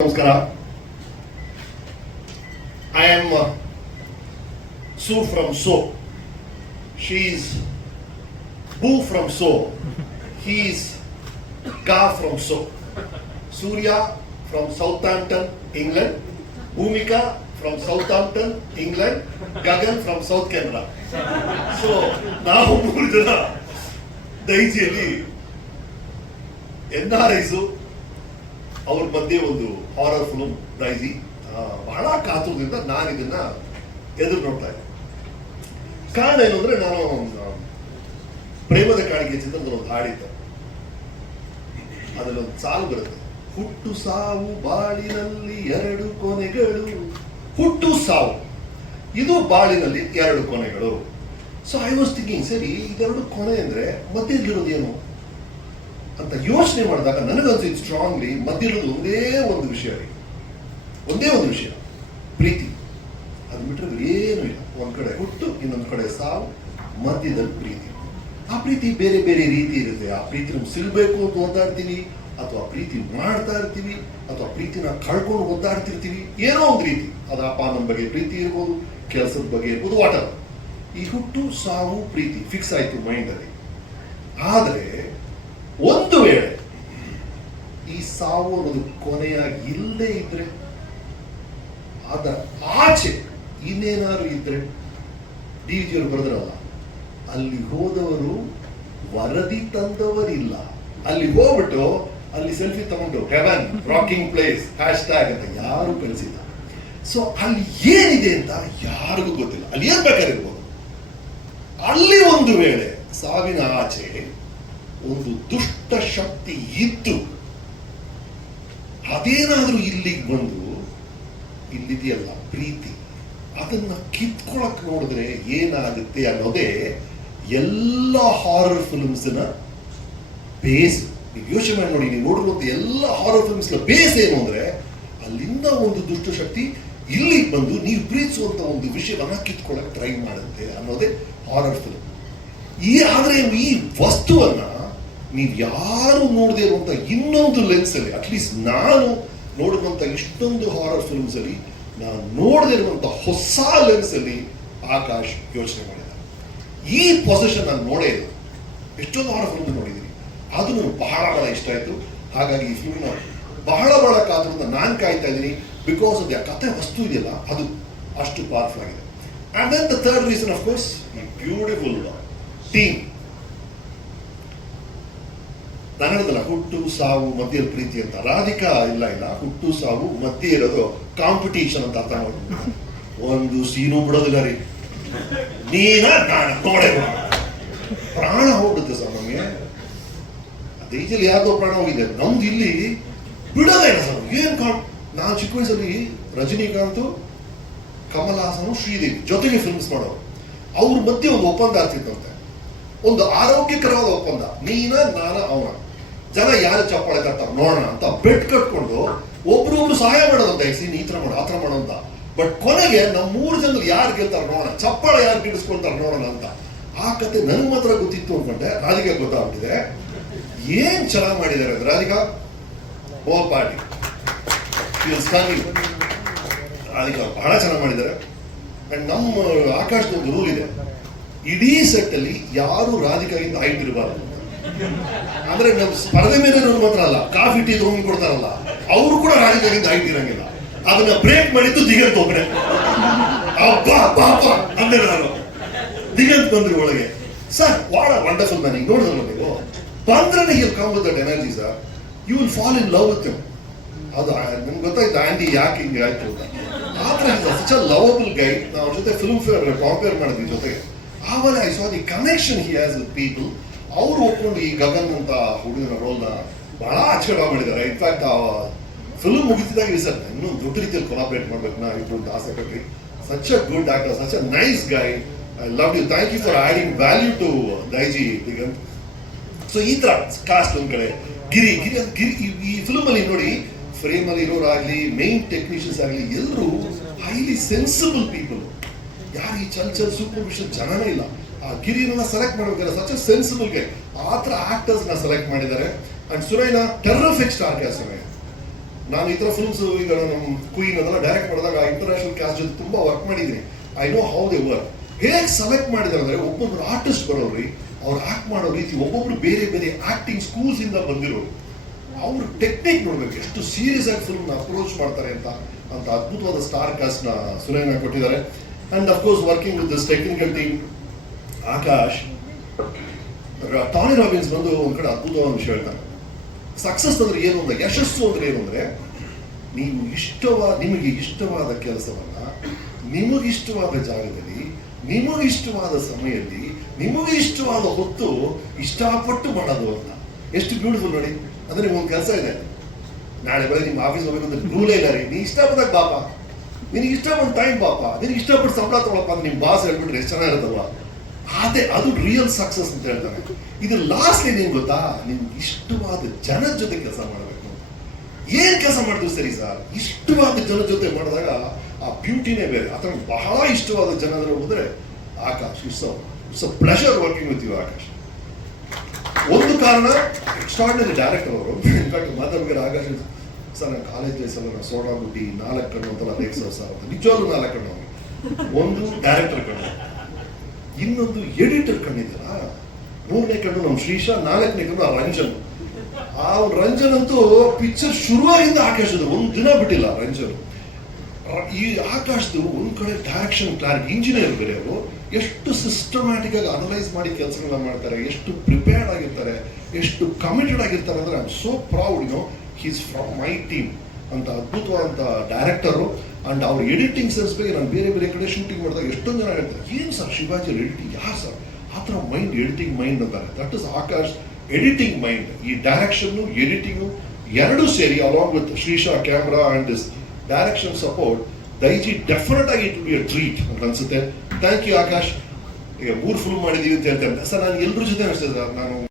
Namaskara. I am Sue from So. She is Boo from So. He is Ka from So. Surya from Southampton, England. Bhumika from Southampton, England. Gagan from South Canada. So, ನಾವು ಮೂರು ಜನ ದೈಜಿಯಲ್ಲಿ NRIs ಅವ್ರ ಮಧ್ಯೆ ಒಂದು horror film Daiji ಬಹಳ ಕಾತುರದಿಂದ ನಾನು ಇದನ್ನ ಎದುರು ನೋಡ್ತಾ ಇದ್ದೆ. ಕಾರಣ ಏನು ಅಂದ್ರೆ, ನಾನು ಪ್ರೇಮದ ಕಾಣಿಕೆ ಚಿತ್ರದ ಒಂದು ಹಾಡಿದ್ದೆ. ಅದರಲ್ಲಿ ಒಂದು ಸಾಲು ಬರುತ್ತೆ, ಹುಟ್ಟು ಸಾವು ಬಾಳಿನಲ್ಲಿ ಎರಡು ಕೊನೆಗಳು. ಹುಟ್ಟು ಸಾವು, ಇದು ಬಾಳಿನಲ್ಲಿ ಎರಡು ಕೊನೆಗಳು. ಸೊ ಐ ವಾಸ್ ಥಿಂಕಿಂಗ್, ಸರಿ ಇದೆರಡು ಕೊನೆ ಅಂದ್ರೆ ಮಧ್ಯದಲ್ಲಿರೋದು ಏನು ಅಂತ ಯೋಚನೆ ಮಾಡಿದಾಗ ನನಗನ್ಸಿದ್ದು ಸ್ಟ್ರಾಂಗ್ಲಿ ಮಧ್ಯದಲ್ಲಿರೋದು ಒಂದೇ ಒಂದು ವಿಷಯ, ಪ್ರೀತಿ. ಅದು ಬಿಟ್ಟರೆ ಏನು ಇಲ್ಲ. ಒಂದ್ ಕಡೆ ಹುಟ್ಟು, ಇನ್ನೊಂದು ಕಡೆ ಸಾವು, ಮಧ್ಯದಲ್ಲಿ ಪ್ರೀತಿ. ಆ ಪ್ರೀತಿ ಬೇರೆ ಬೇರೆ ರೀತಿ ಇರುತ್ತೆ. ಆ ಪ್ರೀತಿನ ಸಿಲ್ಬೇಕು ಅಂತ ಒದ್ದಾಡ್ತೀವಿ, ಅಥವಾ ಪ್ರೀತಿ ಮಾಡ್ತಾ ಇರ್ತೀವಿ, ಅಥವಾ ಪ್ರೀತಿನ ಕಳ್ಕೊಂಡು ಒದ್ದಾಡ್ತಿರ್ತೀವಿ. ಏನೋ ಒಂದು ರೀತಿ, ಅದು ಅಪ್ಪ ನಮ್ಮ ಬಗ್ಗೆ ಪ್ರೀತಿ ಇರ್ಬೋದು, ಕೆಲಸದ ಬಗ್ಗೆ ಇರ್ಬೋದು, ವಾಟರ್. ಈ ಹುಟ್ಟು ಸಾವು ಪ್ರೀತಿ ಫಿಕ್ಸ್ ಆಯ್ತು ಮೈಂಡ್ ಅಲ್ಲಿ. ಆದ್ರೆ ಒಂದು ವೇಳೆ ಈ ಸಾವು ಅನ್ನೋದು ಕೊನೆಯಾಗಿ ಇಲ್ಲದೆ ಇದ್ರೆ, ಅದರ ಆಚೆ ಇನ್ನೇನಾದ್ರು ಇದ್ರೆ, DG ಅವರು ಬರೆದ್ರಲ್ಲ, ಅಲ್ಲಿ ಹೋದವರು ವರದಿ ತಂದವರಿಲ್ಲ. ಅಲ್ಲಿ ಹೋಗ್ಬಿಟ್ಟು ಅಲ್ಲಿ ಸೆಲ್ಫಿ ತಗೊಂಡು ಹೆವನ್ ರಾಕಿಂಗ್ ಪ್ಲೇಸ್ ಹ್ಯಾಶ್ಟ್ಯಾಗ್ ಅಂತ ಯಾರು ಕಳಿಸಿಲ್ಲ. ಸೊ ಅಲ್ಲಿ ಏನಿದೆ ಅಂತ ಯಾರಿಗೂ ಗೊತ್ತಿಲ್ಲ. ಅಲ್ಲಿ ಏನ್ ಬೇಕಾಗಿರ್ಬೋದು. ಅಲ್ಲಿ ಒಂದು ವೇಳೆ ಸಾವಿನ ಆಚೆ ಒಂದು ದುಷ್ಟ ಶಕ್ತಿ ಇದ್ದು ಅದೇನಾದ್ರೂ ಇಲ್ಲಿಗೆ ಬಂದು, ಇಲ್ಲಿದೆಯಲ್ಲ ಪ್ರೀತಿ, ಅದನ್ನ ಕಿತ್ಕೊಳಕ್ ನೋಡಿದ್ರೆ ಏನಾಗುತ್ತೆ ಅನ್ನೋದೇ ಎಲ್ಲ ಹಾರರ್ ಫಿಲ್ಮ್ಸ್ನ ಬೇಸ್. ನೀವು ಯೋಚನೆ ಮಾಡಿ ನೋಡಿ, ನೀವು ನೋಡಿರುವಂತ ಎಲ್ಲ ಹಾರರ್ ಫಿಲ್ಮ್ಸ್ನ ಬೇಸ್ ಏನು ಅಂದ್ರೆ, ಅಲ್ಲಿಂದ ಒಂದು ದುಷ್ಟ ಶಕ್ತಿ ಇಲ್ಲಿಗೆ ಬಂದು ನೀವು ಪ್ರೀತಿಸುವಂತ ಒಂದು ವಿಷಯವನ್ನ ಕಿತ್ಕೊಳಕ್ ಟ್ರೈ ಮಾಡುತ್ತೆ ಅನ್ನೋದೇ ಹಾರರ್ ಫಿಲ್ಮ್. ಆದ್ರೆ ಈ ವಸ್ತುವನ್ನ ನೀವು ಯಾರು ನೋಡದೇ ಇರುವಂತ ಇನ್ನೊಂದು ಲೆನ್ಸ್ ಅಲ್ಲಿ, ಅಟ್ಲೀಸ್ಟ್ ನಾನು ನೋಡಿರುವಂತ ಇಷ್ಟೊಂದು ಹಾರರ್ ಫಿಲ್ಮ್ಸ್ ಅಲ್ಲಿ ನಾನು ನೋಡದೇ ಇರುವಂತ ಹೊಸ ಲೆನ್ಸ್ ಅಲ್ಲಿ ಆಕಾಶ್ ಯೋಚನೆ ಮಾಡಿದ. ಈ ಪೊಸಿಷನ್ ನಾನು ನೋಡೇ ಇಲ್ಲ. ಎಷ್ಟೊಂದು ಹಾರರ್ ಫಿಲ್ಮ್ ನೋಡಿದ್ದೀನಿ, ಅದು ನನಗೆ ಬಹಳ ಇಷ್ಟ ಆಯ್ತು. ಹಾಗಾಗಿ ಈ ಫಿಲ್ಮ್ನ ಬಹಳ ಕಾತುರದಿಂದ ನಾನು ಕಾಯ್ತಾ ಇದ್ದೀನಿ. ಬಿಕಾಸ್ ಆಫ್ ದ ಕಥೆ ವಸ್ತು ಇದೆಯಲ್ಲ, ಅದು ಅಷ್ಟು ಪವರ್ಫುಲ್ ಆಗಿದೆ. And then the third reason, of course, ಈ ಬ್ಯೂಟಿಫುಲ್ ಟೀಮ್. ನಾನು ಹೇಳಿದಲ್ಲ, ಹುಟ್ಟು ಸಾವು ಮಧ್ಯೆ ಪ್ರೀತಿ ಅಂತ. ರಾಧಿಕಾ ಇಲ್ಲ ಹುಟ್ಟು ಸಾವು ಮಧ್ಯೆ ಇರೋದು ಕಾಂಪಿಟೇಷನ್ ಅಂತ ಅರ್ಥ ಮಾಡ್ಕೊಂಡು ಒಂದು ಸೀನು ಬಿಡೋದಿಲ್ಲ ರೀ. ನಾನು ನೋಡೇ ಪ್ರಾಣ ಹೋಗುತ್ತೆ ಸರ್ ನಮಗೆ. ದೇಶದಲ್ಲಿ ಯಾವ್ದೋ ಪ್ರಾಣ ಹೋಗಿದೆ, ನಮ್ದು ಇಲ್ಲಿ ಬಿಡೋದೇ ಇಲ್ಲ ಸರ್. ಏನ್ ನಾನು ಚಿಕ್ಕ ವಯಸ್ಸಲ್ಲಿ ರಜನಿಕಾಂತ್, ಕಮಲ್ ಹಾಸನ್, ಶ್ರೀದೇವಿ ಜೊತೆಗೆ ಫಿಲ್ಮ್ಸ್ ಮಾಡೋರು. ಅವ್ರ ಮಧ್ಯೆ ಒಂದು ಒಪ್ಪಂದ ಆಗ್ತಿತ್ತಂತೆ, ಒಂದು ಆರೋಗ್ಯಕರವಾದ ಒಪ್ಪಂದ. ನಾನ ಅವನ ಜನ ಯಾರು ಚಪ್ಪಾಳೆ ಕಟ್ತಾರೆ ನೋಡೋಣ ಅಂತ ಬೆಟ್ ಕಟ್ಕೊಂಡು ಒಬ್ರೊಬ್ರು ಸಹಾಯ ಮಾಡೋದಂತ, ಈ ತರ ಮಾಡೋ ಆ ತರ ಮಾಡೋ ಅಂತ. ಬಟ್ ಕೊನೆಗೆ ನಮ್ಮ 3 ಜನದಲ್ಲಿ ಯಾರು ಗೆಲ್ತಾರೆ ನೋಡೋಣ, ಚಪ್ಪಾಳೆ ಯಾರು ಗಿಡಿಸ್ಕೊಳ್ತಾರೆ ನೋಡೋಣ ಅಂತ. ಆ ಕತೆ ನನ್ಗೆ ಮಾತ್ರ ಗೊತ್ತಿತ್ತು ಅನ್ಕೊಂಡೆ. ರಾಧಿಕಾ ಗೊತ್ತಾಗ್ಬಿಟ್ಟಿದೆ. ಏನ್ ಚೆನ್ನಾಗಿ ಮಾಡಿದ್ದಾರೆ ಅಂದ್ರೆ, ರಾಧಿಕಾ ಓ ಪಾರ್ಟಿ ರಾಧಿಕಾ ಬಹಳ ಚೆನ್ನಾಗಿ ಮಾಡಿದ್ದಾರೆ. ಅಂಡ್ ನಮ್ಮ ಆಕಾಶದ ಒಂದು ರೂಲ್ ಇದೆ, ಇಡೀ ಸೆಟ್ ಅಲ್ಲಿ ಯಾರು ರಾಧಿಕಾಗಿಂತ ಹೈಟ್ ಇರಬಾರ್ದು. ಅಂದ್ರೆ ನಮ್ಮ ಸ್ಪರ್ಧೆ ಮೇಲೆ ಮಾತ್ರ ಅಲ್ಲ, ಕಾಫಿ ಟೀ ತಗೊಂಡು ಕೊಡ್ತಾರಲ್ಲ, ಅವರು ಕೂಡ ರಾಧಿಕಾಗಿಂತ ಹೈಟ್ ಇರಂಗಿಲ್ಲ. ಅದನ್ನ ಬ್ರೇಕ್ ಮಾಡಿದ್ದು ದಿಗಂತ್ ಒಬ್ಬರೇ. ಅಂದ್ರೆ ನಾನು ದಿಗಂತ್ ಬಂದ್ರಿ ಒಳಗೆ. Sir what a wonderful man. ಈಗ ನೋಡಿದ್ರಲ್ಲ ನೀವು, ಬಂದ್ರೆ you come with that energy sir, you will fall in love with him. ಅದು ನಮ್ಗೆ ಗೊತ್ತಾಯ್ತು ಆಂಡಿ ಯಾಕೆ ಹಿಂಗೆ ಆಯ್ತು ಅಂತ. ಆದ್ರೆ ಸಚ್ ಅ ಲವಬಲ್ ಗೈ. ನಾವು ಅವ್ರ ಜೊತೆ ಫಿಲ್ಮ್ ಫೇರ್ ಕಂಪೇರ್ ಮಾಡಿದ್ವಿ ಜೊತೆಗೆ. ಆಮೇಲೆ I saw the connection he has with people. ಅವ್ರು ಒಪ್ಕೊಂಡು ಈ ಗಗನ್ ಅಂತ ಹುಡುಗನ ರೋಲ್ನ ಬಹಳ ಅಚ್ಚುಕಟ್ಟಾಗಿ ಮಾಡಿದ್ದಾರೆ. ಇನ್ಫ್ಯಾಕ್ಟ್ ಆ ಫಿಲ್ಮ್ ಮುಗಿಸಿದಾಗ ಸರ್ ಇನ್ನೂ ದೊಡ್ಡ ರೀತಿಯಲ್ಲಿ ಕೊಲಾಬ್ರೇಟ್ ಮಾಡ್ಬೇಕು ನಾ ಇಟ್ಟು ಅಂತ ಆಸೆ ಪಟ್ರಿ. Such a good actor, such a nice guy. I love you. Thank you for adding value to Daiji Diganth. So ಈ ತರ ಕಾಸ್ಟ್ ಒಂದ್ ಕಡೆ, ಗಿರಿ ಈ ಫಿಲ್ಮ್ ಅಲ್ಲಿ ನೋಡಿ, ಫ್ರೇಮ್ ಅಲ್ಲಿ ಇರೋರಾಗ್ಲಿ, ಮೇನ್ ಟೆಕ್ನಿಷಿಯನ್ಸ್ ಆಗಲಿ, ಎಲ್ಲರೂ ಹೈಲಿ ಸೆನ್ಸಿಬಲ್ ಪೀಪಲ್. ಯಾರು ಈ ಚಲ್ ಸೂಪರ್ಫಿಷಿಯಲ್ ಜನನೇ ಇಲ್ಲ. ಆ ಗಿರಿನ ಸೆಲೆಕ್ಟ್ ಮಾಡ್ಬೇಕಾದ್ರೆ ಸಚ್ ಅ ಸೆನ್ಸಿಬಲ್ ಗೈ. ಆ ತರ ಆಕ್ಟರ್ಸ್ ನ ಸೆಲೆಕ್ಟ್ ಮಾಡಿದ್ದಾರೆ. ಅಂಡ್ ಸುರೈನಾ terrific star cast. Surai, I sorry connection he has with people. ಅವ್ರು ಒಪ್ಕೊಂಡು ಈ ಗಗನ್ ಅಂತ ಹುಡುಗನ ರೋಲ್ನ ಬಹಳ ಅಚ್ಚುಕಟ್ಟಾಗಿ ಮಾಡಿದ್ದಾರೆ. ಇನ್ಫ್ಯಾಕ್ಟ್ ಆ ಫಿಲ್ಮ್ ಮುಗಿಸಿದಾಗ ಸರ್ ಇನ್ನೂ ದೊಡ್ಡ ರೀತಿಯಲ್ಲಿ ಕೊಲಾಬ್ರೇಟ್ ಮಾಡ್ಬೇಕು ನಾ ಇಟ್ಟು ಅಂತ ಆಸೆ ಪಟ್ರಿ. ಸೊ ಈ ತರ ಕಾಸ್ಟ್ ಒಂದ್ ಕಡೆ, ಗಿರಿ ಈ ಫಿಲ್ಮ್ ಅಲ್ಲಿ ನೋಡಿ, ಫ್ರೇಮ್ ಅಲ್ಲಿ ಇರೋರಾಗ್ಲಿ, ಮೇನ್ ಟೆಕ್ನಿಷಿಯನ್ಸ್ ಆಗಲಿ, ಎಲ್ಲರೂ ಹೈಲಿ ಸೆನ್ಸಿಬಲ್ ಪೀಪಲ್. ಯಾರು ಈ ಚಲ್ ಸೂಪರ್ಫಿಷಿಯಲ್ ಜನನೇ ಇಲ್ಲ. ಆ ಗಿರಿನ ಸೆಲೆಕ್ಟ್ ಮಾಡ್ಬೇಕಾದ್ರೆ ಸಚ್ ಅ ಸೆನ್ಸಿಬಲ್ ಗೈ. ನಾನು ಈ ಥರ ಫಿಲ್ಮ್ಸ್ ಈಗ ನಮ್ಮ ಕ್ವೀನ್ ಅದೆಲ್ಲ ಡೈರೆಕ್ಟ್ ಮಾಡಿದಾಗ ಇಂಟರ್ನ್ಯಾಷನಲ್ ಕ್ಯಾಸ್ಟ್ ಜೊತೆ ತುಂಬಾ ವರ್ಕ್ ಮಾಡಿದ್ದೀನಿ. I know how they work. ಹೇಗೆ ಸೆಲೆಕ್ಟ್ ಮಾಡಿದ್ದಾರೆ ಅಂದ್ರೆ ಒಬ್ಬೊಬ್ರು ಆರ್ಟಿಸ್ಟ್ ಬರೋರಿ, ಅವ್ರು ಆಕ್ಟ್ ಮಾಡೋ ರೀತಿ, ಒಬ್ಬೊಬ್ರು ಬೇರೆ ಬೇರೆ ಆಕ್ಟಿಂಗ್ ಸ್ಕೂಲ್ಸ್ ಇಂದ ಬಂದಿರೋರು, ಅವ್ರ ಟೆಕ್ನಿಕ್ ನೋಡ್ಬೇಕು, ಎಷ್ಟು ಸೀರಿಯಸ್ ಆಗಿ ಫಿಲ್ಮ್ ಅಪ್ರೋಚ್ ಮಾಡ್ತಾರೆ ಅಂತ ಅದ್ಭುತವಾದ ಸ್ಟಾರ್ ಕಾಸ್ಟ್ ನ ಸುರೇನ ಕೊಟ್ಟಿದ್ದಾರೆ. And of course working with this technical team Akash. Tony Robbins ಬಂದು ಒಂದ್ ಕಡೆ ಅದ್ಭುತವಾದ ವಿಷಯ ಹೇಳ್ತಾರೆ. ಸಕ್ಸಸ್ ಅಂದ್ರೆ ಏನು ಅಂದ್ರೆ, ಯಶಸ್ಸು ಅಂದ್ರೆ ಏನು ಅಂದ್ರೆ, ನಿಮಗೆ ಇಷ್ಟವಾದ ಕೆಲಸವನ್ನ ನಿಮಗಿಷ್ಟವಾದ ಜಾಗದಲ್ಲಿ, ನಿಮಗಿಷ್ಟವಾದ ಸಮಯದಲ್ಲಿ, ನಿಮಗೆ ಇಷ್ಟವಾದ ಹೊತ್ತು ಇಷ್ಟಪಟ್ಟು ಮಾಡೋದು ಅಂತ. ಎಷ್ಟು ಬ್ಯೂಟಿಫುಲ್ ನೋಡಿ. ಅಂದ್ರೆ ನಿಮ್ಗೊಂದು ಕೆಲಸ ಇದೆ, ನಾಳೆ ಬೆಳಗ್ಗೆ ನಿಮ್ಮ ಆಫೀಸ್ ಹೋಗ್ಬೇಕು ಅಂತ ರೂಲೇ ಇಲ್ಲ ರೀ. ನೀ ಇಷ್ಟಪಟ್ಟಾಗ ಬಾಪ, ನಿನಗೆ ಇಷ್ಟಪಟ್ಟು ಟೈಮ್ ಬಾಪ, ನಿನಗೆ ಇಷ್ಟಪಟ್ಟು ಸಂಬಳ ತಗೊಳಪ್ಪ ಅಂತ ನಿಮ್ ಬಾಸ್ ಹೇಳ್ಬಿಟ್ರೆ ಎಷ್ಟು ಚೆನ್ನಾಗಿರುತ್ತಲ್ವಾ. ಅದು ರಿಯಲ್ ಸಕ್ಸಸ್ ಅಂತ ಹೇಳ್ತಾರೆ. ಇದು ಲಾಸ್ಟ್ಲಿ ನಿಮ್ಗೆ ಗೊತ್ತಾ, ನಿಮ್ಗೆ ಇಷ್ಟವಾದ ಜನದ ಜೊತೆ ಕೆಲಸ ಮಾಡಬೇಕು. ಏನ್ ಕೆಲಸ ಮಾಡ್ತೀವಿ ಸರಿ ಸರ್, ಇಷ್ಟವಾದ ಜನದ ಜೊತೆ ಮಾಡಿದಾಗ ಆ ಬ್ಯೂಟಿನೇ ಬೇರೆ. ಅಥವಾ ಬಹಳ ಇಷ್ಟವಾದ ಜನ ಹೋದ್ರೆ Akash, it's a pleasure working with you Akash. ಒಂದು ಕಾರಣ, ಎಕ್ಸ್ಟ್ರಾರ್ಡಿನರಿ ಡೈರೆಕ್ಟರ್ ಅವರು. ಇನ್ಫ್ಯಾಕ್ಟ್ ಮಾತಾಡ್ಬೇಕಾದ್ರೆ ಆಕಾಶ್ ಸರ್, ನಾನು ಕಾಲೇಜ್ ಡೇಸ್ ಎಲ್ಲ ನಾನು ಸೋಡಾ ಬುಟ್ಟಿ 4 ಕಣ್ಣು ಅಂತೆಲ್ಲ ರೇಗಿಸೋ ಸರ್ ಅಂತ. ನಿಜವಾಗ್ಲೂ 4 ಕಣ್ಣು ಅವ್ರಿಗೆ. ಒಂದು ಡೈರೆಕ್ಟರ್ ಕಣ್ಣು, ಇನ್ನೊಂದು ಎಡಿಟರ್ ಕಣ್ಣಿದೆಯಲ್ಲ, 3ನೇ ಕಣ್ಣು ನಮ್ಮ ಶ್ರೀಶ, 4ನೇ ಕಣ್ಣು ಆ ರಂಜನ್. ಆ ರಂಜನ್ ಅಂತೂ ಪಿಕ್ಚರ್ ಶುರುವಾಗಿಂದ ಆಕಾಶದ ಒಂದು ದಿನ ಬಿಟ್ಟಿಲ್ಲ ರಂಜನ್. ಈ ಆಕಾಶದ್ದು ಒಂದ್ ಕಡೆ ಡೈರೆಕ್ಷನ್ ಕ್ಲಾರಿಟಿ, ಇಂಜಿನಿಯರ್ ಬೇರೆ ಅವರು, ಎಷ್ಟು ಸಿಸ್ಟಮ್ಯಾಟಿಕ್ ಆಗಿ ಅನಲೈಸ್ ಮಾಡಿ ಕೆಲಸಗಳನ್ನ ಮಾಡ್ತಾರೆ, ಎಷ್ಟು ಪ್ರಿಪೇರ್ಡ್ ಆಗಿರ್ತಾರೆ, ಎಷ್ಟು ಕಮಿಟೆಡ್ ಆಗಿರ್ತಾರೆ ಅಂದ್ರೆ I am so proud, he's from my team ಅಂತ ಅದ್ಭುತವಾದಂತ ಡೈರೆಕ್ಟರು. ಅಂಡ್ ಅವ್ರ ಎಡಿಟಿಂಗ್ ಸೆನ್ಸ್ ಬಗ್ಗೆ ನಾನು ಬೇರೆ ಬೇರೆ ಕಡೆ ಶೂಟಿಂಗ್ ಮಾಡಿದಾಗ ಎಷ್ಟೊಂದು ಜನ ಹೇಳ್ತಾರೆ, ಏನ್ ಸರ್ ಶಿವಾಜಿ ಎಡಿಟಿಂಗ್, ಯಾರು ಸರ್ ಆ ಥರ ಮೈಂಡ್, ಎಡಿಟಿಂಗ್ ಮೈಂಡ್ ಅಂತಾರೆ. That is Akash editing mind. ಈ ಡೈರೆಕ್ಷನ್ ಎಡಿಟಿಂಗು ಎರಡೂ ಸೇರಿ along with Shrisha camera and this direction support, Daiji definite ಆಗಿ it will be a treat ಅಂತ ಅನ್ಸುತ್ತೆ. Thank you Akash. ಈಗ 3 ಫಿಲ್ಮ್ ಮಾಡಿದೀವಿ ಅಂತ ಹೇಳ್ತೇನೆ ಸರ್. ನಾನು ಎಲ್ಲರ ಜೊತೆ ಅನಿಸ್ತದೆ ಸರ್, ನಾನು